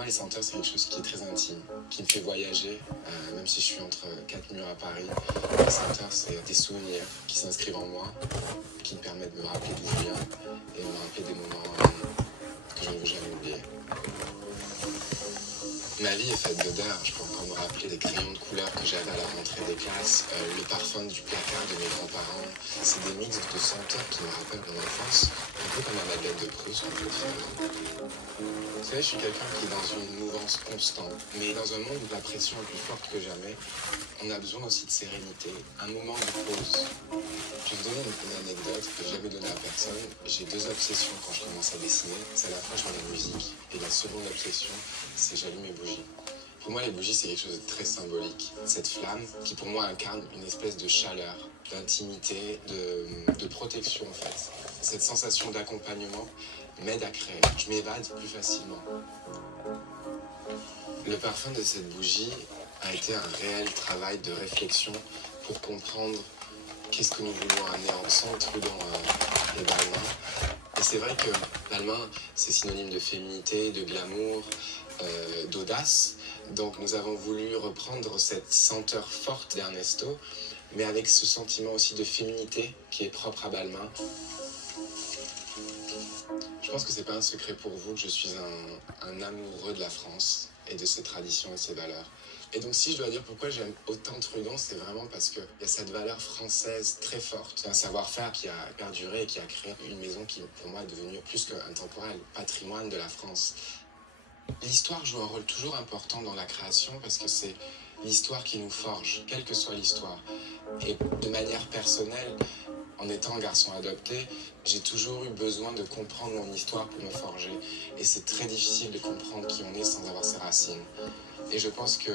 moi, les senteurs, c'est quelque chose qui est très intime, qui me fait voyager, même si je suis entre quatre murs à Paris. Les senteurs, c'est des souvenirs qui s'inscrivent en moi, qui me permettent de me rappeler d'où je viens et de me rappeler des moments que je ne veux jamais oublier. Ma vie est faite d'odeurs. Je peux encore me rappeler des crayons de couleur que j'avais à la rentrée des classes, le parfum du placard de mes grands-parents. C'est des mix de senteurs qui me rappellent mon enfance, un peu comme la Madeleine de Proust, on peut dire. Vous savez, je suis quelqu'un qui est dans une mouvance constante, mais dans un monde où la pression est plus forte que jamais, on a besoin aussi de sérénité, un moment de pause. Je vais vous donner une anecdote que j'ai jamais donnée à personne. J'ai deux obsessions quand je commence à dessiner. C'est à la fois je fais la musique et la seconde obsession, c'est j'allume mes bougies. Pour moi, les bougies, c'est quelque chose de très symbolique. Cette flamme qui, pour moi, incarne une espèce de chaleur, d'intimité, de protection, en fait. Cette sensation d'accompagnement m'aide à créer. Je m'évade plus facilement. Le parfum de cette bougie a été un réel travail de réflexion pour comprendre qu'est-ce que nous voulons amener ensemble, Trudon et Balmain. Et c'est vrai que Balmain, c'est synonyme de féminité, de glamour, d'audace. Donc nous avons voulu reprendre cette senteur forte d'Ernesto, mais avec ce sentiment aussi de féminité qui est propre à Balmain. Je pense que c'est pas un secret pour vous que je suis un amoureux de la France et de ses traditions et ses valeurs. Et donc si je dois dire pourquoi j'aime autant Trudon, c'est vraiment parce qu'il y a cette valeur française très forte, un savoir-faire qui a perduré et qui a créé une maison qui pour moi est devenue plus qu'intemporelle, patrimoine de la France. L'histoire joue un rôle toujours important dans la création parce que c'est l'histoire qui nous forge, quelle que soit l'histoire. Et de manière personnelle, en étant un garçon adopté, j'ai toujours eu besoin de comprendre mon histoire pour me forger. Et c'est très difficile de comprendre qui on est sans avoir ses racines. Et je pense que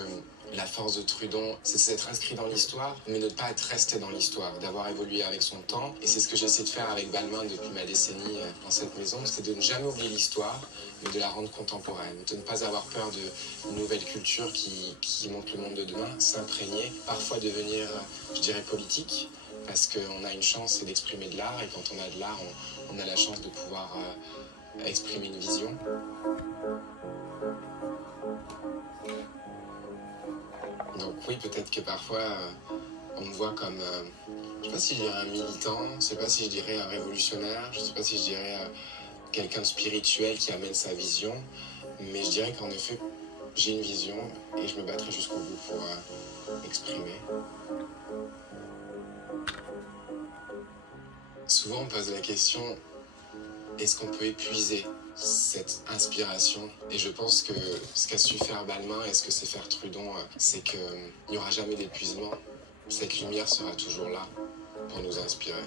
la force de Trudon, c'est d'être inscrit dans l'histoire, mais de ne pas être resté dans l'histoire, d'avoir évolué avec son temps. Et c'est ce que j'essaie de faire avec Balmain depuis ma décennie dans cette maison, c'est de ne jamais oublier l'histoire, mais de la rendre contemporaine, de ne pas avoir peur d'une nouvelle culture qui montre le monde de demain, s'imprégner, parfois devenir, je dirais, politique, parce qu'on a une chance, c'est d'exprimer de l'art, et quand on a de l'art, on a la chance de pouvoir exprimer une vision. Donc oui, peut-être que parfois, on me voit comme, je ne sais pas si je dirais un militant, je ne sais pas si je dirais un révolutionnaire, je ne sais pas si je dirais quelqu'un de spirituel qui amène sa vision, mais je dirais qu'en effet, j'ai une vision et je me battrai jusqu'au bout pour exprimer. Souvent, on pose la question, est-ce qu'on peut épuiser cette inspiration? Et je pense que ce qu'a su faire Balmain et ce que sait faire Trudon, c'est qu'il n'y aura jamais d'épuisement. Cette lumière sera toujours là pour nous inspirer.